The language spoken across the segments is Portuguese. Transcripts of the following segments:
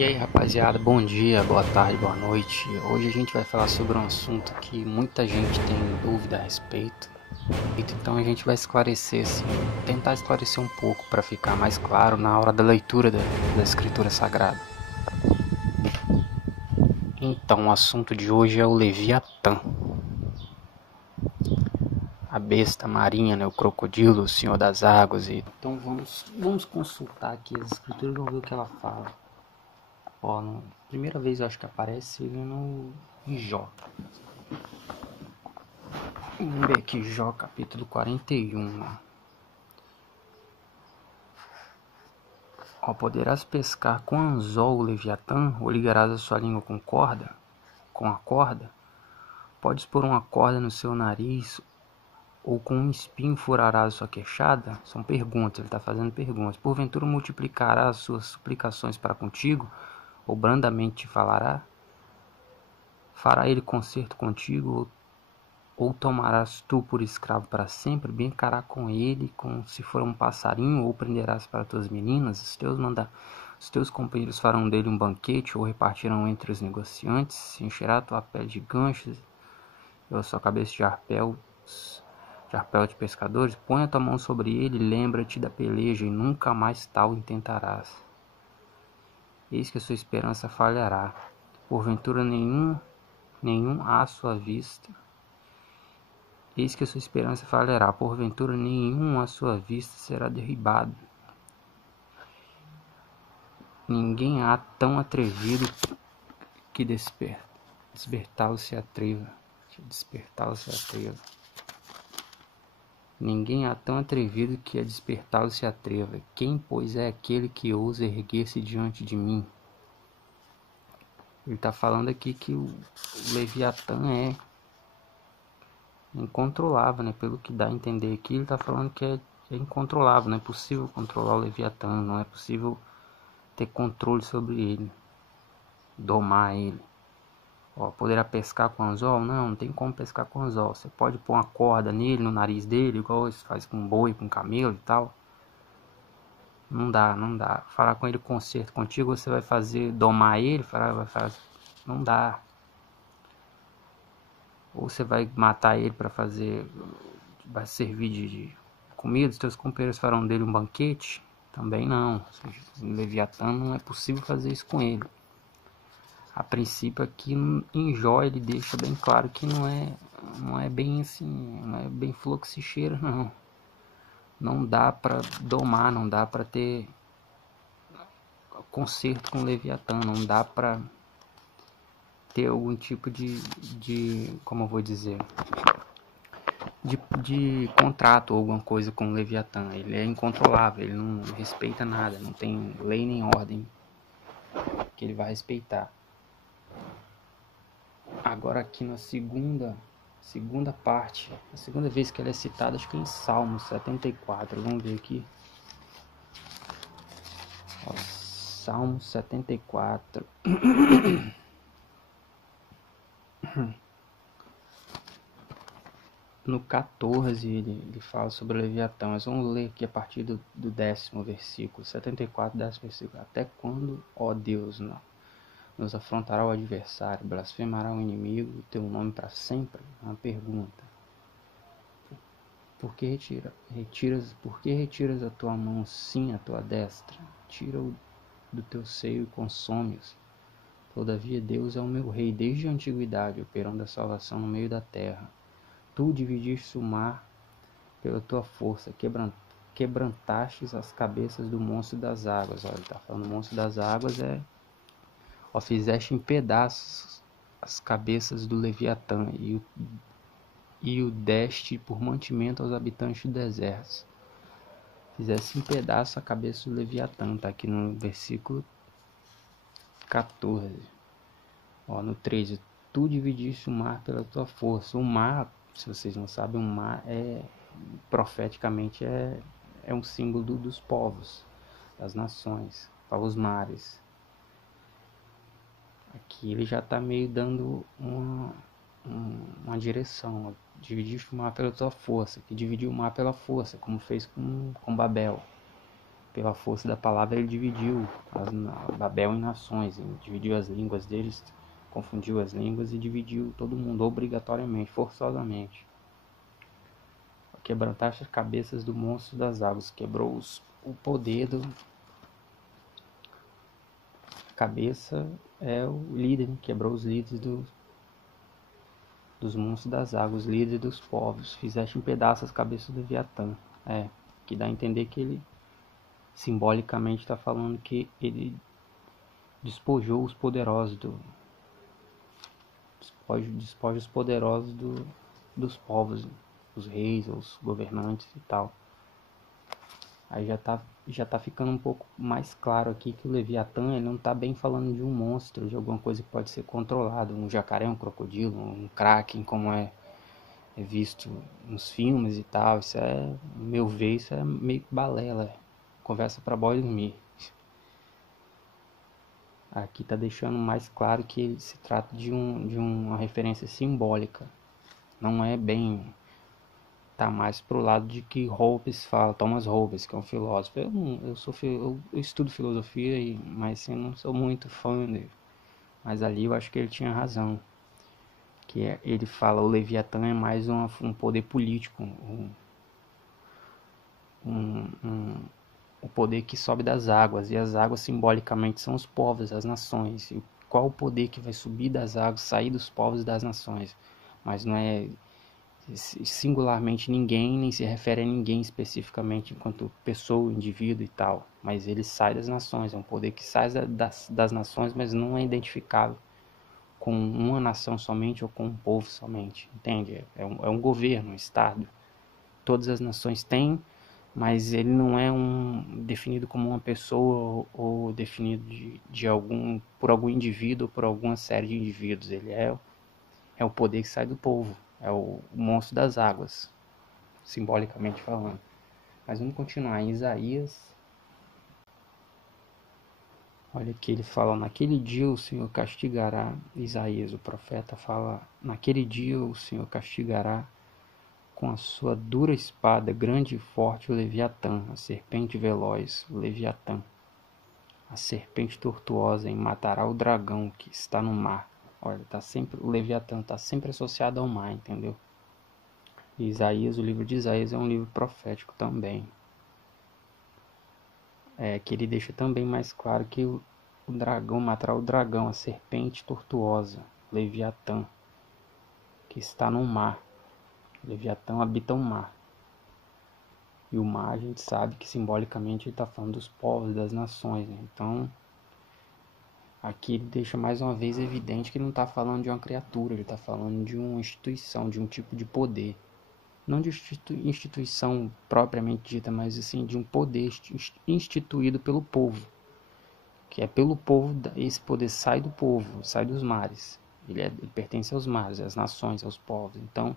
E aí rapaziada, bom dia, boa tarde, boa noite. Hoje a gente vai falar sobre um assunto que muita gente tem dúvida a respeito. Então a gente vai esclarecer, assim, tentar esclarecer um pouco para ficar mais claro na hora da leitura da Escritura Sagrada. Então o assunto de hoje é o Leviatã. A besta marinha, né, o crocodilo, o senhor das águas. Então vamos consultar aqui as escrituras e vamos ver o que ela fala. Ó, primeira vez eu acho que aparece ele em Jó. Vamos ver aqui, Jó capítulo 41. Né? Ó, poderás pescar com anzol o Leviatã, ou ligarás a sua língua com a corda? Podes pôr uma corda no seu nariz, ou com um espinho furarás a sua queixada? São perguntas, ele está fazendo perguntas. Porventura multiplicará as suas suplicações para contigo, ou brandamente te falará? Fará ele concerto contigo, ou tomarás tu por escravo para sempre? Brincará com ele, como se for um passarinho, ou prenderás para tuas meninas? Os teus companheiros farão dele um banquete, ou repartirão entre os negociantes? Se encherá a tua pele de ganchos, e a sua cabeça de arpel de pescadores? Põe a tua mão sobre ele, lembra-te da peleja, e nunca mais tal intentarás. Eis que a sua esperança falhará, porventura nenhum há à sua vista. Eis que a sua esperança falhará, porventura nenhum à sua vista será derribado. Ninguém há tão atrevido que despertá-lo se atreva. Ninguém há tão atrevido que a despertá-lo se atreva. Quem, pois, é aquele que ousa erguer-se diante de mim? Ele está falando aqui que o Leviatã é incontrolável, né? Pelo que dá a entender aqui, ele está falando que é incontrolável, não é possível controlar o Leviatã, não é possível ter controle sobre ele, domar ele. Ó, poderá pescar com anzol? Não tem como pescar com anzol. Você pode pôr uma corda nele, no nariz dele, igual se faz com boi, com camelo e tal. Não dá. Falar com ele concerto contigo, você vai fazer domar ele, não dá. Ou você vai matar ele para vai servir de comida, os teus companheiros farão dele um banquete? Também não. O Leviatã não é possível fazer isso com ele. A princípio aqui em Jó ele deixa bem claro que não é bem assim, não é bem fluxicheiro não. Não dá para domar, não dá para ter conserto com o Leviatã, não dá para ter algum tipo de como eu vou dizer, de contrato ou alguma coisa com o Leviatã. Ele é incontrolável, ele não respeita nada, não tem lei nem ordem que ele vai respeitar. Agora aqui na segunda parte, a segunda vez que ela é citada, acho que é em Salmo 74, vamos ver aqui. Ó, Salmo 74. No 14 ele fala sobre o Leviatã, mas vamos ler aqui a partir do 10º versículo, 74, 10º versículo. Até quando, ó Deus, nos afrontará o adversário, blasfemará o inimigo, o teu nome para sempre? Uma pergunta. Por que retiras a tua mão, sim, a tua destra? Tira-o do teu seio e consome-os. Todavia Deus é o meu rei, desde a antiguidade, operando a salvação no meio da terra. Tu dividiste o mar pela tua força, quebrantastes as cabeças do monstro das águas. Olha, ele está falando monstro das águas fizeste em pedaços as cabeças do Leviatã e o deste por mantimento aos habitantes do deserto. Fizesse em pedaço a cabeça do Leviatã, tá aqui no versículo 14. Ó, no 13, tu dividiste o mar pela tua força. O mar, se vocês não sabem, o mar profeticamente é um símbolo dos povos, das nações, para os mares. Aqui ele já está meio dando uma direção. Dividiste o mar pela tua força, que dividiu o mar pela força, como fez com Babel. pela força da palavra, ele dividiu Babel em nações, ele dividiu as línguas deles, confundiu as línguas e dividiu todo mundo obrigatoriamente, forçosamente. Quebrantaste as cabeças do monstro das águas, quebrou o poder do... A cabeça é o líder, né? Quebrou os líderes dos monstros das águas, líderes dos povos, fizeste em pedaços as cabeças do Leviatã. Que dá a entender que ele simbolicamente está falando que ele despojou os poderosos despoja os poderosos dos povos, os reis, os governantes e tal. Aí já tá ficando um pouco mais claro aqui que o Leviatã, ele não tá bem falando de um monstro, de alguma coisa que pode ser controlada, um jacaré, um crocodilo, um kraken, como é visto nos filmes e tal. Isso é, meu ver, isso é meio balela, conversa pra boy dormir. Aqui está deixando mais claro que ele se trata de uma referência simbólica. Não é bem... Tá mais pro lado de que Hobbes fala, Thomas Hobbes, que é um filósofo. Eu estudo filosofia, mas eu não sou muito fã dele. Mas ali eu acho que ele tinha razão. Ele fala, o Leviatã é mais um poder político, o poder que sobe das águas, e as águas simbolicamente são os povos, as nações. E qual o poder que vai subir das águas, sair dos povos e das nações? Mas não é singularmente ninguém, nem se refere a ninguém especificamente enquanto pessoa, indivíduo e tal. Mas ele sai das nações, é um poder que sai das nações, mas não é identificável com uma nação somente ou com um povo somente, entende? É um governo, um estado. Todas as nações têm, mas ele não é definido como uma pessoa ou definido por algum indivíduo ou por alguma série de indivíduos. Ele é o poder que sai do povo, é o monstro das águas, simbolicamente falando. Mas vamos continuar em Isaías. Olha que ele fala, naquele dia o Senhor castigará. Isaías, o profeta, fala, naquele dia o Senhor castigará com a sua dura espada, grande e forte, o Leviatã, a serpente veloz, o Leviatã, a serpente tortuosa, e matará o dragão que está no mar. Olha, o Leviatã está sempre associado ao mar, entendeu? E Isaías, o livro de Isaías é um livro profético também. Que ele deixa também mais claro que o dragão matará o dragão, a serpente tortuosa, Leviatã, que está no mar. Leviatã habita o mar. E o mar a gente sabe que simbolicamente ele está falando dos povos, das nações, né? Então aqui ele deixa mais uma vez evidente que ele não está falando de uma criatura, ele está falando de uma instituição, de um tipo de poder. Não de instituição propriamente dita, mas assim de um poder instituído pelo povo. Que é pelo povo, esse poder sai do povo, sai dos mares. Ele pertence aos mares, às nações, aos povos. Então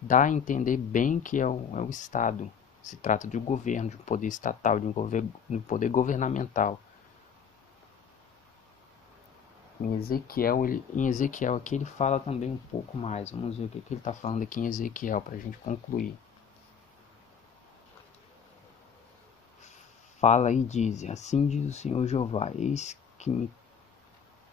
dá a entender bem que é o Estado. Se trata de um governo, de um poder estatal, de um poder governamental. Em Ezequiel aqui ele fala também um pouco mais. Vamos ver o que ele está falando aqui em Ezequiel para a gente concluir. Fala e diz, assim diz o Senhor Jeová,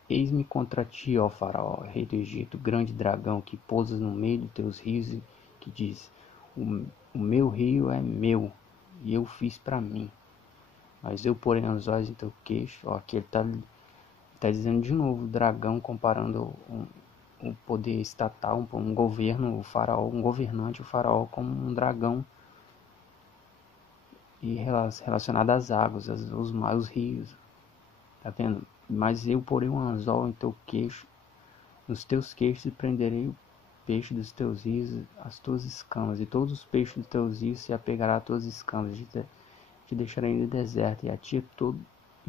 eis-me contra ti, ó Faraó, rei do Egito, grande dragão que pousas no meio dos teus rios e que diz, o meu rio é meu e eu fiz para mim, mas eu porei anzóis em teu queixo. Ó, aqui ele tá dizendo de novo, o dragão comparando um poder estatal, um governo, o faraó, um governante, o faraó como um dragão e relacionado às águas, os mares, os rios, tá vendo? Mas eu porei um anzol em teu queixo, nos teus queixos e prenderei o peixe dos teus rios, as tuas escamas, e todos os peixes dos teus rios se apegará às tuas escamas, te deixarei no deserto, e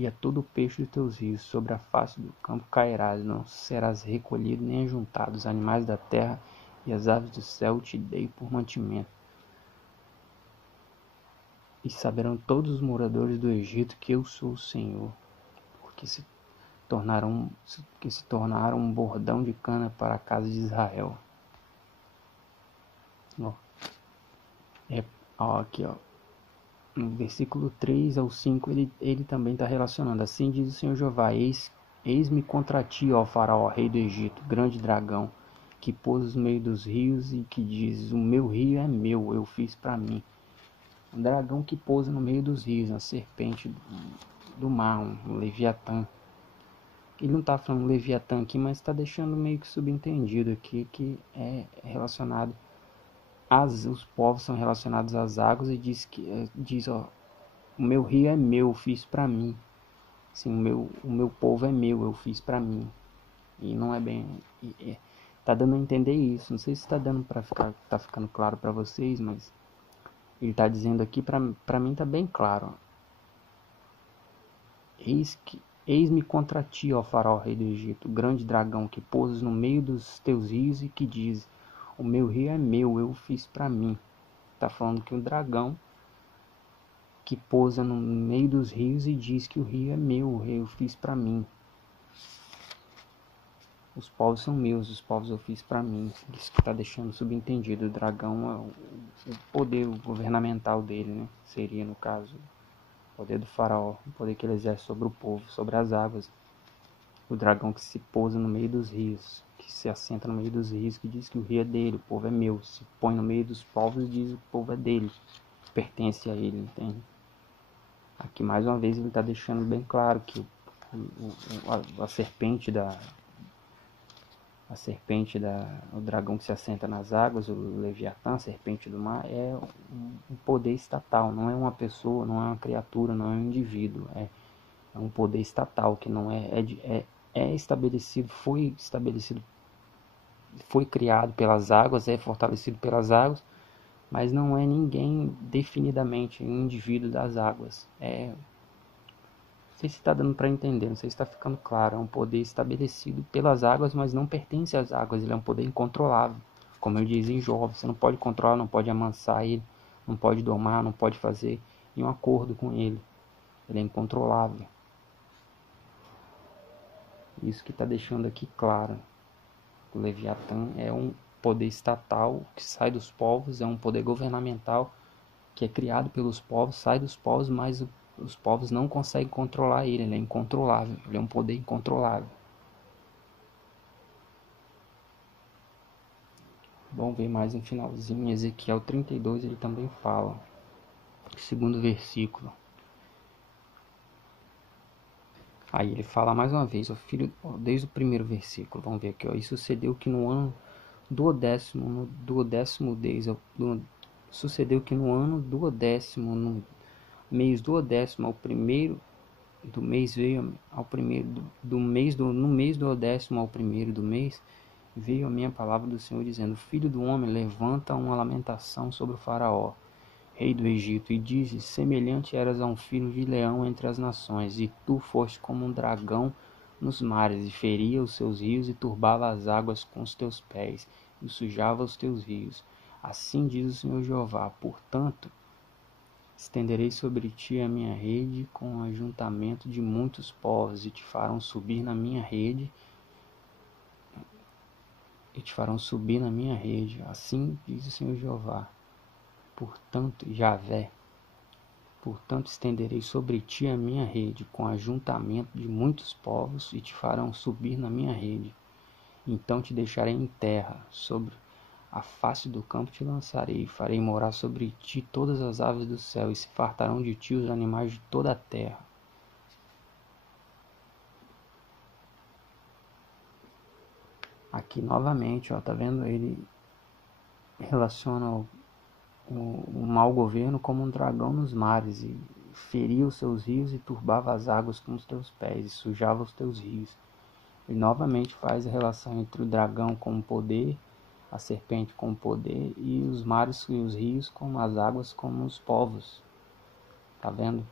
a todo o peixe dos teus rios, sobre a face do campo cairás, não serás recolhido nem ajuntado, os animais da terra e as aves do céu te dei por mantimento. E saberão todos os moradores do Egito que eu sou o Senhor, porque se tornaram um bordão de cana para a casa de Israel. Ó, aqui, ó. no versículo 3 ao 5, ele também está relacionando. Assim diz o Senhor Jeová: Eis-me contra ti, ó Faraó, rei do Egito, grande dragão, que pôs no meio dos rios e que diz: o meu rio é meu, eu fiz para mim. Um dragão que pousa no meio dos rios, uma serpente do mar, um leviatã. Ele não está falando leviatã aqui, mas está deixando meio que subentendido aqui que é relacionado os povos são relacionados às águas, e diz, ó, o meu rio é meu, eu fiz para mim. Assim, o meu povo é meu, eu fiz para mim. E não é bem, tá dando a entender isso. Não sei se está dando para tá ficando claro para vocês, mas ele está dizendo aqui, para mim tá bem claro. Eis-me contra ti, ó Faraó, rei do Egito, grande dragão que pousas no meio dos teus rios e que diz: o meu rio é meu, eu fiz para mim. Tá falando que o dragão que pousa no meio dos rios e diz que o rio é meu, eu fiz para mim. Os povos são meus, os povos eu fiz para mim. Isso que está deixando subentendido. O dragão é o poder governamental dele, né? Seria, no caso, o poder do faraó, o poder que ele exerce sobre o povo, sobre as águas. O dragão que se pousa no meio dos rios, que se assenta no meio dos rios, que diz que o rio é dele, o povo é meu. Se põe no meio dos povos e diz que o povo é dele, pertence a ele, entende? Aqui mais uma vez ele está deixando bem claro que a serpente o dragão que se assenta nas águas, o Leviatã, a serpente do mar, é um poder estatal, não é uma pessoa, não é uma criatura, não é um indivíduo, é um poder estatal que não é estabelecido, foi criado pelas águas, é fortalecido pelas águas, mas não é ninguém definidamente um indivíduo das águas. Não sei se está dando para entender, não sei se está ficando claro. É um poder estabelecido pelas águas, mas não pertence às águas. Ele é um poder incontrolável. Como eu disse em Jó, você não pode controlar, não pode amansar ele, não pode domar, não pode fazer nenhum acordo com ele. Ele é incontrolável. Isso que está deixando aqui claro. O Leviatã é um poder estatal que sai dos povos, é um poder governamental que é criado pelos povos, sai dos povos, mas os povos não conseguem controlar ele é incontrolável, ele é um poder incontrolável. Vamos ver mais um finalzinho, Ezequiel 32, ele também fala, segundo versículo. Aí ele fala mais uma vez, desde o primeiro versículo, vamos ver aqui, ó. E sucedeu que no ano sucedeu que no ano duodécimo, no mês duodécimo, ao primeiro do mês veio ao primeiro no mês duodécimo ao primeiro do mês, veio a minha palavra do Senhor dizendo: Filho do homem, levanta uma lamentação sobre o faraó, rei do Egito, e dize: semelhante eras a um filho de leão entre as nações, e tu foste como um dragão nos mares, e feria os seus rios, e turbava as águas com os teus pés, e sujava os teus rios. Assim diz o Senhor Jeová: portanto, estenderei sobre ti a minha rede com o ajuntamento de muitos povos, e te farão subir na minha rede, assim diz o Senhor Jeová. Portanto estenderei sobre ti a minha rede com o ajuntamento de muitos povos, e te farão subir na minha rede. Então te deixarei em terra, sobre a face do campo te lançarei, farei morar sobre ti todas as aves do céu, e se fartarão de ti os animais de toda a terra. Aqui novamente, ó, tá vendo? Ele relaciona o mau governo como um dragão nos mares, e feria os seus rios e turbava as águas com os teus pés, e sujava os teus rios. Ele novamente faz a relação entre o dragão como poder, a serpente como poder, e os mares e os rios como as águas, como os povos. Tá vendo?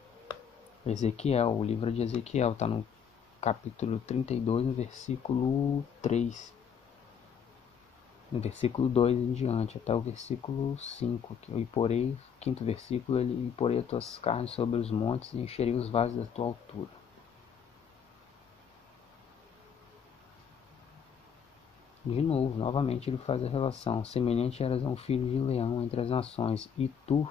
Ezequiel, o livro de Ezequiel, tá no capítulo 32, no versículo 3. No versículo 2 em diante, até o versículo 5, que eu porei, quinto versículo, e porei as tuas carnes sobre os montes e encherei os vales da tua altura. De novo, novamente ele faz a relação, semelhante eras a um filho de leão entre as nações, e tu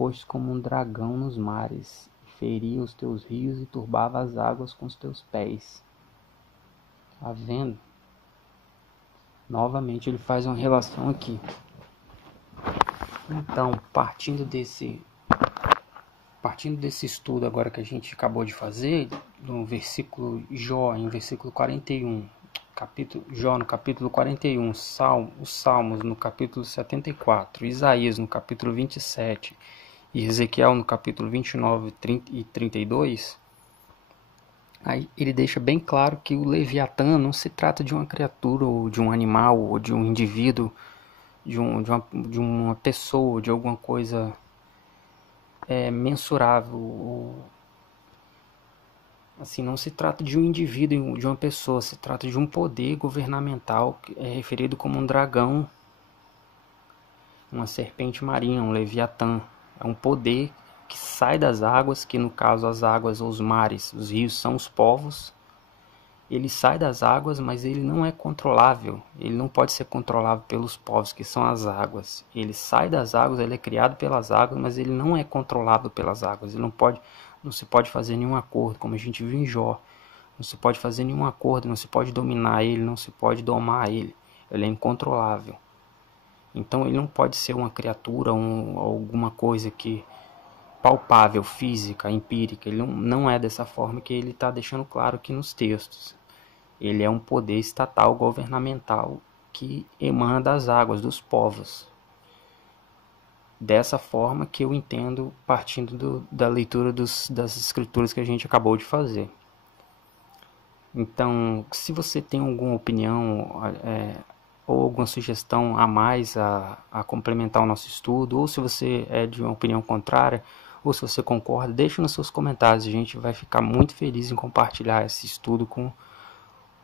fostes como um dragão nos mares, feria os teus rios e turbava as águas com os teus pés. Tá vendo? Novamente ele faz uma relação aqui. Então, partindo desse estudo agora que a gente acabou de fazer, no versículo Jó, em versículo 41, Jó no capítulo 41, os Salmos no capítulo 74, Isaías no capítulo 27 e Ezequiel no capítulo 29 e 32, aí ele deixa bem claro que o Leviatã não se trata de uma criatura ou de um animal ou de um indivíduo, de uma pessoa, de alguma coisa mensurável. Assim, não se trata de um indivíduo, de uma pessoa, se trata de um poder governamental que é referido como um dragão, uma serpente marinha, um leviatã. É um poder que sai das águas, que no caso as águas ou os mares, os rios são os povos. Ele sai das águas, mas ele não é controlável. Ele não pode ser controlável pelos povos, que são as águas. Ele sai das águas, ele é criado pelas águas, mas ele não é controlável pelas águas. Ele não se pode fazer nenhum acordo, como a gente viu em Jó. Não se pode fazer nenhum acordo, não se pode dominar ele, não se pode domar ele. Ele é incontrolável. Então ele não pode ser uma criatura, alguma coisa que palpável, física, empírica. Ele não é dessa forma que ele está deixando claro aqui nos textos. Ele é um poder estatal governamental que emana das águas, dos povos. Dessa forma que eu entendo, partindo da leitura das escrituras que a gente acabou de fazer. Então, se você tem alguma opinião ou alguma sugestão a mais a complementar o nosso estudo, ou se você é de uma opinião contrária, ou se você concorda, deixe nos seus comentários. A gente vai ficar muito feliz em compartilhar esse estudo com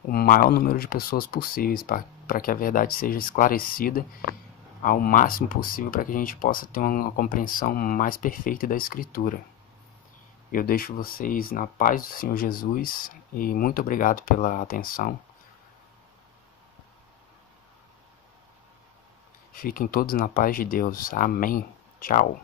o maior número de pessoas possíveis, para que a verdade seja esclarecida ao máximo possível, para que a gente possa ter uma compreensão mais perfeita da Escritura. Eu deixo vocês na paz do Senhor Jesus e muito obrigado pela atenção. Fiquem todos na paz de Deus. Amém. Tchau.